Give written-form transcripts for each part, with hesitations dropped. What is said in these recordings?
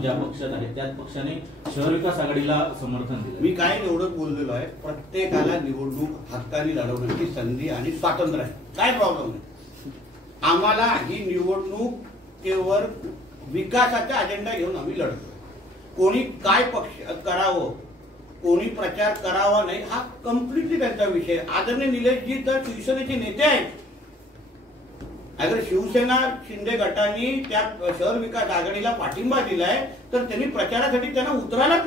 ज्या पक्षात आहेत त्याच पक्षाने शहर विकास आघाडीला समर्थन दिलं। मी काय एवढंच बोललेलो आहे, प्रत्येकाला निवडणूक हक्काने लढवण्याची संधी आणि स्वातंत्र्य आहे, काय प्रॉब्लेम नाही। आम्हाला ही निवडणूक केवळ विकासाचा अजेंडा घेऊन आम्ही लढतो। कोणी काय पक्ष करावं, कोणी प्रचार करावा नाही, हा कम्प्लिटली त्यांचा विषय। आदरणीय निलेशजी तर शिवसेनेचे नेते आहेत। अगर शिवसेना शिंदे गटाने त्या शहर विकास आघाडीला पाठिंबा दिलाय तर त्यांनी प्रचारासाठी त्यांना उतरायलाच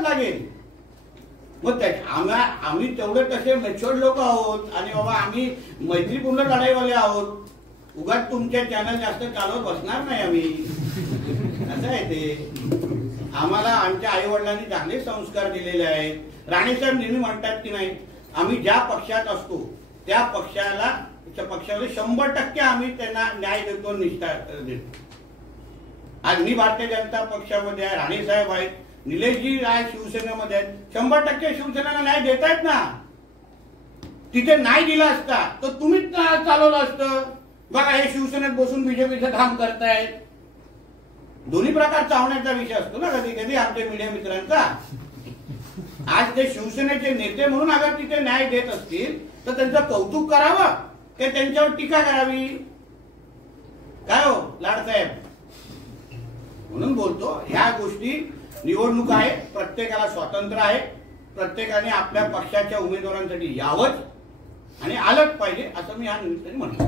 लागेल। मग आम्ही तेवढे तसे मेच्युअर्ड लोक आहोत आणि बाबा आम्ही मैत्रीपूर्ण लढाईवाले आहोत। उगाच तुमच्या चॅनल जास्त चालवत बसणार नाही आम्ही, असं आहे ते। आम्हाला आमच्या आई वडिलांनी चांगले संस्कार दिलेले आहेत। राणेसाहेब नेहमी म्हणतात की नाही, आम्ही ज्या पक्षात असतो त्या पक्षाला 100% आम्ही त्यांना न्याय देतो, निष्ठा देतो। आज मी भारतीय जनता पक्षामध्ये आहे, राणेसाहेब आहेत, निलेशजी आहे शिवसेनेमध्ये आहेत, 100% शिवसेनेला न्याय देतायत ना। तिथे नाही दिला असता तर तुम्हीच चालवलं असतं। बघा हे शिवसेनेत बसून बीजेपीचं काम करतायत। दोन्ही प्रकार चावण्याचा विषय असतो ना कधी कधी आमच्या मीडिया मित्रांचा। आज ते शिवसेनेचे नेते म्हणून अगर तिथे न्याय देत असतील तर त्यांचं कौतुक करावं की त्यांच्यावर टीका करावी, काय हो लाडसाहेब? म्हणून बोलतो, ह्या गोष्टी निवडणूक आहे, प्रत्येकाला स्वातंत्र्य आहे, प्रत्येकाने आपल्या पक्षाच्या उमेदवारांसाठी यावंच आणि आलंच पाहिजे असं मी या निमित्ताने म्हणतो।